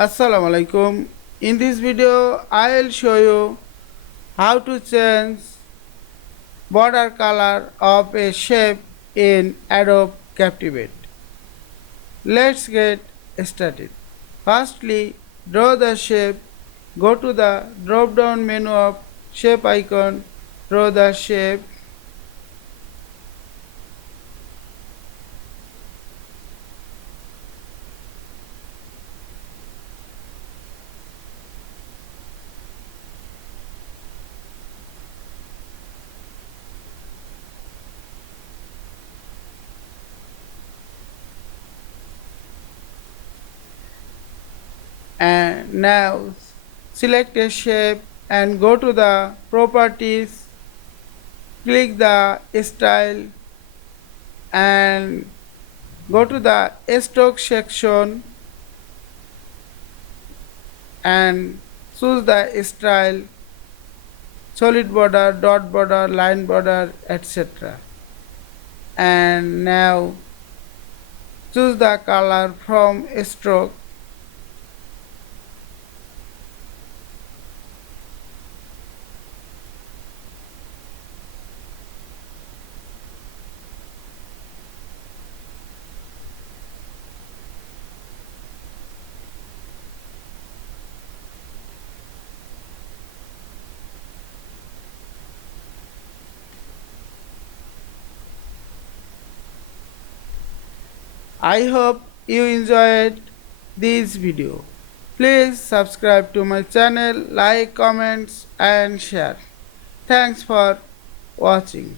Assalamu Walaikum. In this video, I will show you how to change border color of a shape in Adobe Captivate. Let's get started. Firstly, draw the shape. Go to the drop down menu of shape icon. Draw the shape. And now select a shape and go to the properties, click the style and go to the stroke section and choose the style, solid border, dot border, line border, etc. And now choose the color from stroke. I hope you enjoyed this video. Please subscribe to my channel, like, comments and share. Thanks for watching.